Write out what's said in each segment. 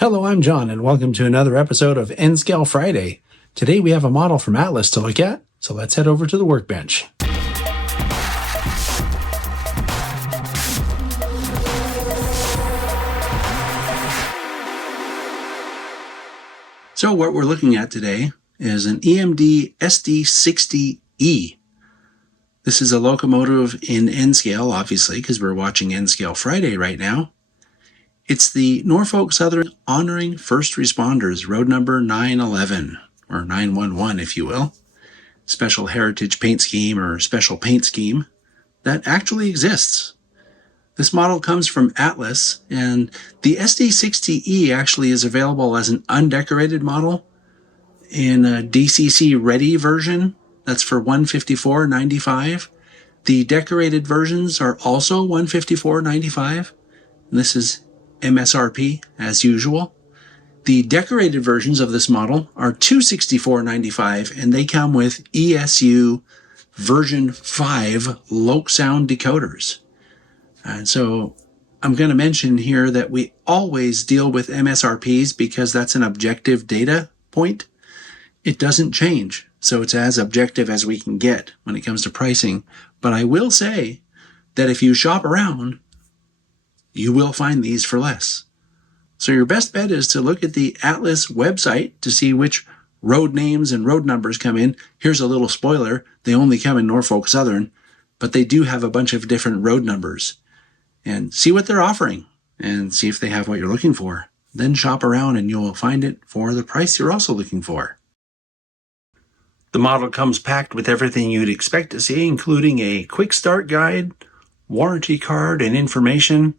Hello, I'm John, and welcome to another episode of N-Scale Friday. Today we have a model from Atlas to look at, so let's head over to the workbench. So what we're looking at today is an EMD SD60E. This is a locomotive in N-Scale, obviously, because we're watching N-Scale Friday right now. It's the Norfolk Southern Honoring First Responders, road number 911, or 911 if you will. Special heritage paint scheme or special paint scheme that actually exists. This model comes from Atlas, and the SD60E actually is available as an undecorated model in a DCC ready version. That's for $154.95. The decorated versions are also $154.95. This is MSRP as usual. The decorated versions of this model are $264.95, and they come with ESU V.5 Loc sound decoders. And so I'm going to mention here that we always deal with MSRPs because that's an objective data point. It doesn't change, so it's as objective as we can get when it comes to pricing. But I will say that if you shop around, you will find these for less. So your best bet is to look at the Atlas website to see which road names and road numbers come in. Here's a little spoiler. They only come in Norfolk Southern, but they do have a bunch of different road numbers. And see what they're offering and see if they have what you're looking for. Then shop around and you'll find it for the price you're also looking for. The model comes packed with everything you'd expect to see, including a quick start guide, warranty card and information,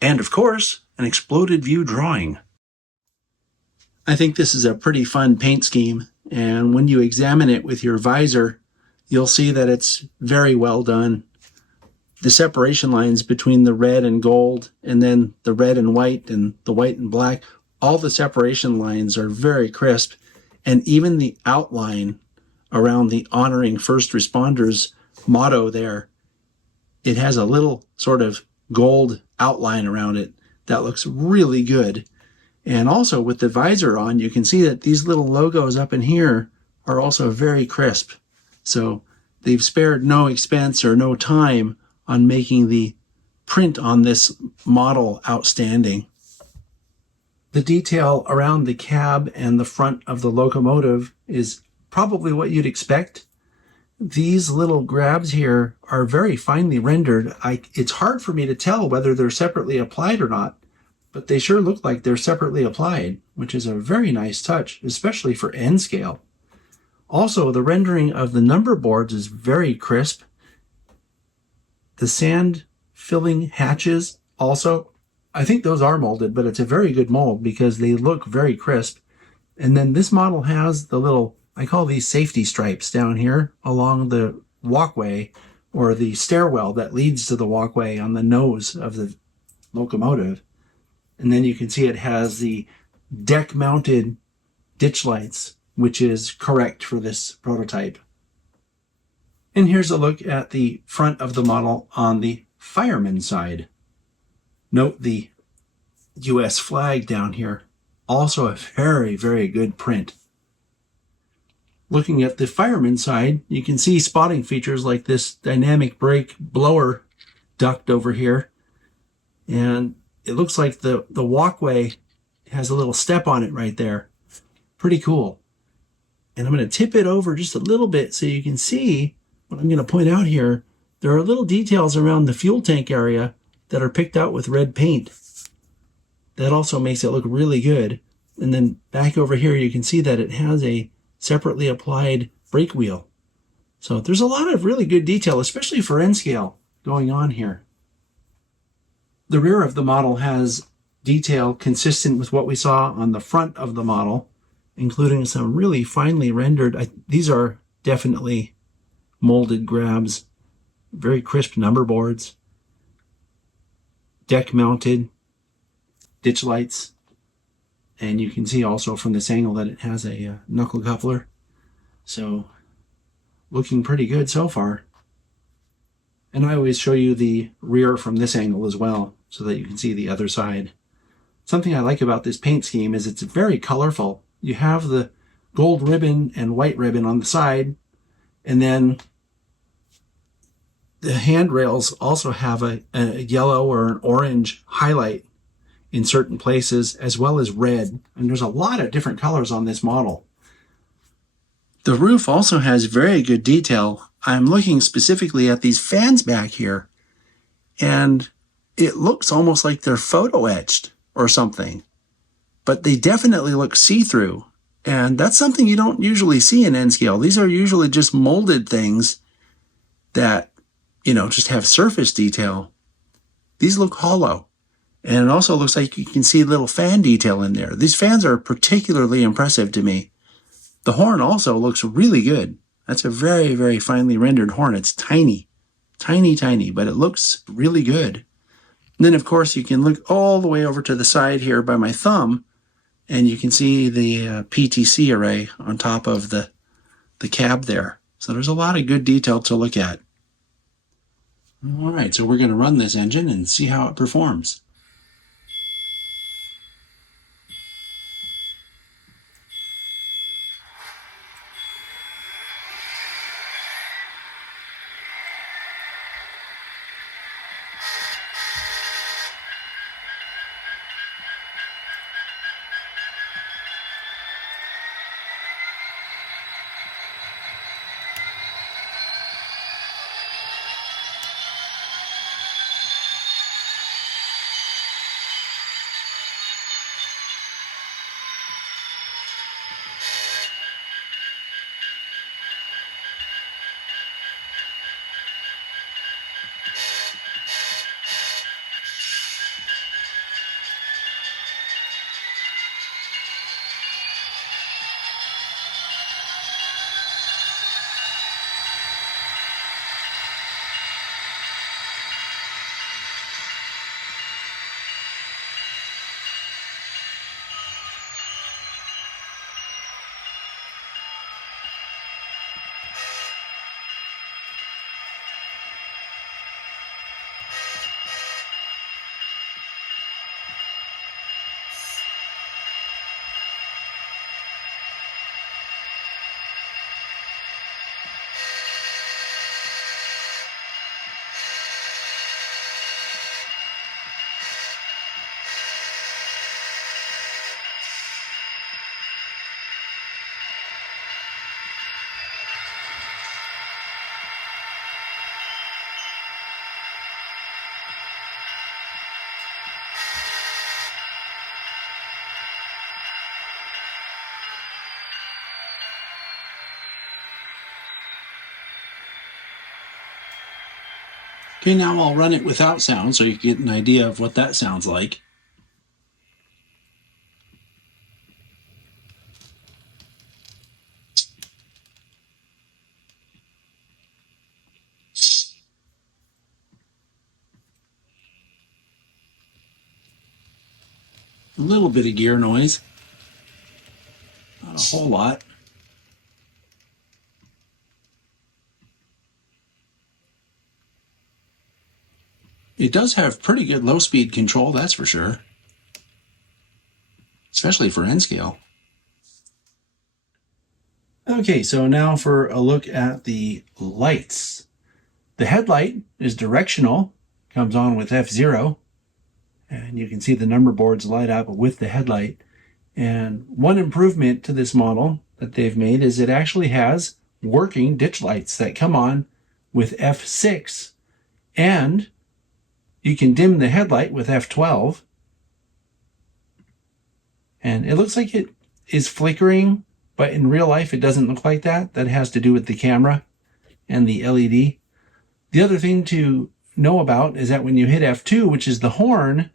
and of course, an exploded view drawing. I think this is a pretty fun paint scheme, and when you examine it with your visor, you'll see that it's very well done. The separation lines between the red and gold, and then the red and white, and the white and black, all the separation lines are very crisp, and even the outline around the Honoring First Responders motto there, it has a little sort of gold outline around it that looks really good. And also with the visor on, you can see that these little logos up in here are also very crisp. So they've spared no expense or no time on making the print on this model outstanding. The detail around the cab and the front of the locomotive is probably what you'd expect. These little grabs here are very finely rendered. It's hard for me to tell whether they're separately applied or not, but they sure look like they're separately applied, which is a very nice touch, especially for N-scale. Also, the rendering of the number boards is very crisp. The sand filling hatches also, I think those are molded, but it's a very good mold because they look very crisp. And then this model has the little, I call these safety stripes down here along the walkway or the stairwell that leads to the walkway on the nose of the locomotive. And then you can see it has the deck mounted ditch lights, which is correct for this prototype. And here's a look at the front of the model on the fireman side. Note the US flag down here. Also a very, very good print. Looking at the fireman side, you can see spotting features like this dynamic brake blower duct over here. And it looks like the walkway has a little step on it right there. Pretty cool. And I'm going to tip it over just a little bit so you can see what I'm going to point out here. There are little details around the fuel tank area that are picked out with red paint. That also makes it look really good. And then back over here, you can see that it has a separately applied brake wheel. So there's a lot of really good detail, especially for N-scale, going on here. The rear of the model has detail consistent with what we saw on the front of the model, including some really finely rendered, these are definitely molded grabs, very crisp number boards, deck mounted ditch lights, and you can see also from this angle that it has a knuckle coupler. So looking pretty good so far. And I always show you the rear from this angle as well so that you can see the other side. something I like about this paint scheme is it's very colorful. You have the gold ribbon and white ribbon on the side, and then the handrails also have a yellow or an orange highlight in certain places, as well as red. And there's a lot of different colors on this model. The roof also has very good detail. I'm looking specifically at these fans back here, and it looks almost like they're photo etched or something, but they definitely look see-through. And that's something you don't usually see in N-scale. These are usually just molded things that, you know, just have surface detail. These look hollow. And it also looks like you can see little fan detail in there. These fans are particularly impressive to me. The horn also looks really good. That's a very, very finely rendered horn. It's tiny, tiny, tiny, but it looks really good. And then, of course, you can look all the way over to the side here by my thumb, and you can see the PTC array on top of the cab there. So there's a lot of good detail to look at. All right, so we're going to run this engine and see how it performs. Okay, now I'll run it without sound so you can get an idea of what that sounds like. A little bit of gear noise, not a whole lot. It does have pretty good low-speed control, that's for sure, especially for N-scale. Okay, so now for a look at the lights. The headlight is directional, comes on with F0, and you can see the number boards light up with the headlight. And one improvement to this model that they've made is it actually has working ditch lights that come on with F6, and you can dim the headlight with F12. And it looks like it is flickering, but in real life it doesn't look like that. That has to do with the camera and the LED. The other thing to know about is that when you hit F2, which is the horn,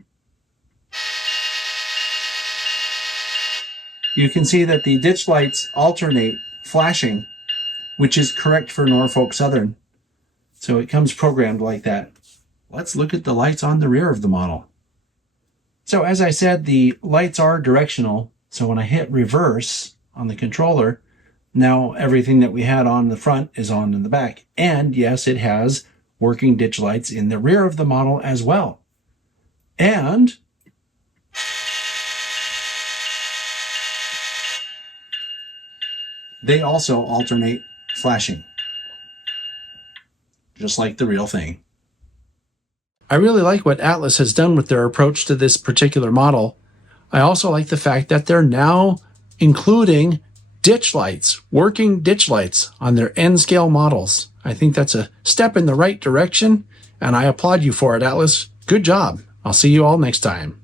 you can see that the ditch lights alternate flashing, which is correct for Norfolk Southern. So it comes programmed like that. Let's look at the lights on the rear of the model. So as I said, the lights are directional. So when I hit reverse on the controller, now everything that we had on the front is on in the back. And yes, it has working ditch lights in the rear of the model as well. And they also alternate flashing, just like the real thing. I really like what Atlas has done with their approach to this particular model. I also like the fact that they're now including ditch lights, working ditch lights on their N-scale models. I think that's a step in the right direction, and I applaud you for it, Atlas. Good job. I'll see you all next time.